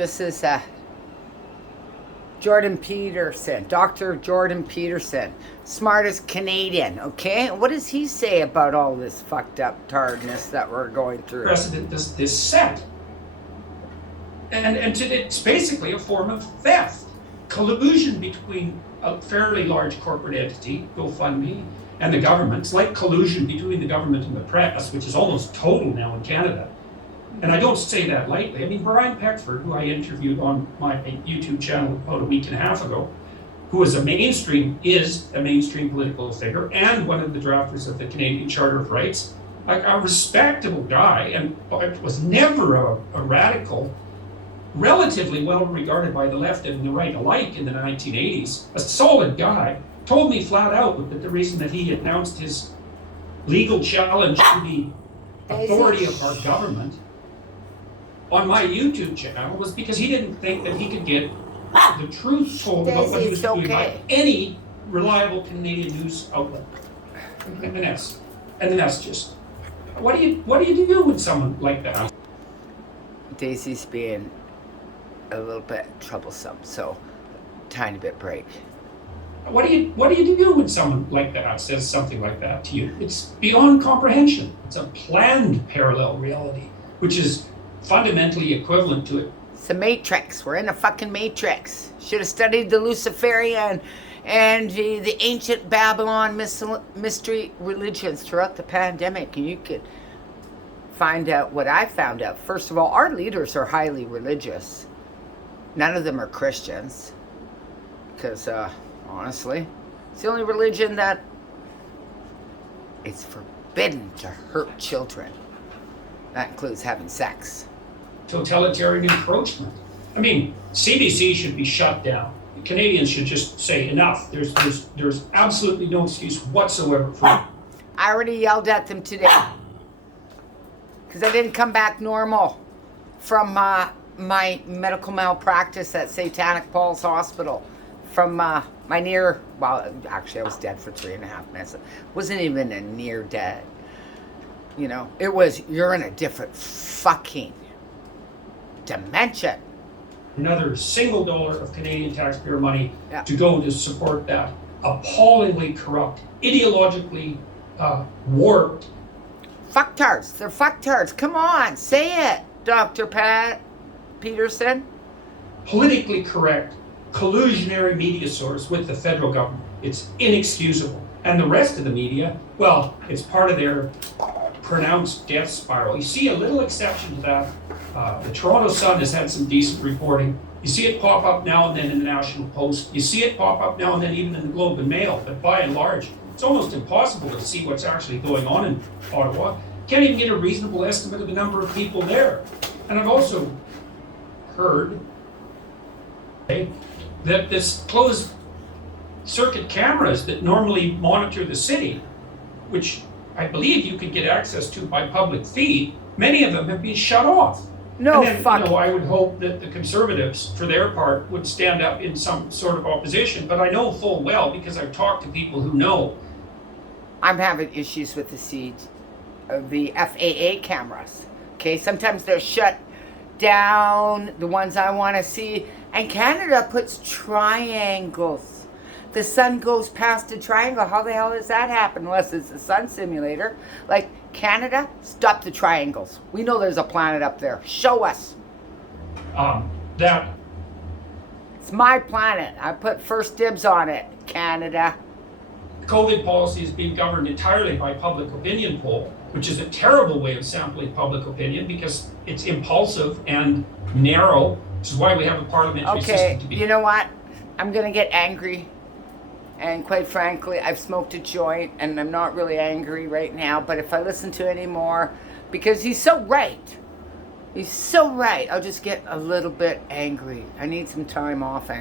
This is Jordan Peterson, Dr. Jordan Peterson, smartest Canadian, okay? What does he say about all this fucked up tiredness that we're going through? Precedent this set. And it's basically a form of theft. Collusion between a fairly large corporate entity, GoFundMe, and the government. It's like collusion between the government and the press, which is almost total now in Canada. And I don't say that lightly. I mean, Brian Peckford, who I interviewed on my YouTube channel about a week and a half ago, who is a mainstream political figure and one of the drafters of the Canadian Charter of Rights, like a respectable guy, and was never a radical, relatively well regarded by the left and the right alike in the 1980s, a solid guy, told me flat out that the reason that he announced his legal challenge to the authority of our government on my YouTube channel was because he didn't think that he could get the truth told about what he was doing by any reliable Canadian news outlet. And that's just, what do you do with someone like that? Daisy's being a little bit troublesome, so tiny bit break. What do you do when someone like that says something like that to you? It's beyond comprehension. It's a planned parallel reality, which is fundamentally equivalent to it. It's a matrix. We're in a fucking matrix. Should have studied the Luciferian and the ancient Babylon mystery religions throughout the pandemic, and you could find out what I found out. First of all, our leaders are highly religious. None of them are Christians, because honestly, it's the only religion that it's forbidden to hurt children. That includes having sex. Totalitarian encroachment. I mean, CBC should be shut down. The Canadians should just say enough. There's absolutely no excuse whatsoever for it. I already yelled at them today because I didn't come back normal from my medical malpractice at Satanic Paul's Hospital. From actually I was dead for 3.5 minutes. It wasn't even a near dead. You know, it was, you're in a different fucking dimension. Another single dollar of Canadian taxpayer money to go to support that appallingly corrupt, ideologically warped. Fucktards. They're fucktards. Come on, say it, Dr. Peterson. Politically correct, collusionary media source with the federal government. It's inexcusable. And the rest of the media, well, it's part of their pronounced death spiral. You see a little exception to that. The Toronto Sun has had some decent reporting. You see it pop up now and then in the National Post. You see it pop up now and then even in the Globe and Mail. But by and large, it's almost impossible to see what's actually going on in Ottawa. Can't even get a reasonable estimate of the number of people there. And I've also heard that this closed circuit cameras that normally monitor the city, which I believe you could get access to by public feed, many of them have been shut off. No, and then, I would hope that the Conservatives, for their part, would stand up in some sort of opposition. But I know full well, because I've talked to people who know. I'm having issues with the FAA cameras. Okay, sometimes they're shut down, the ones I want to see. And Canada puts triangles. The sun goes past a triangle. How the hell does that happen unless it's a sun simulator? Like, Canada, stop the triangles. We know there's a planet up there. Show us. It's my planet. I put first dibs on it, Canada. COVID policy is being governed entirely by public opinion poll, which is a terrible way of sampling public opinion because it's impulsive and narrow, which is why we have a parliamentary system to be. You know what? I'm going to get angry. And quite frankly, I've smoked a joint and I'm not really angry right now. But if I listen to any more, because he's so right. He's so right. I'll just get a little bit angry. I need some time off, angry.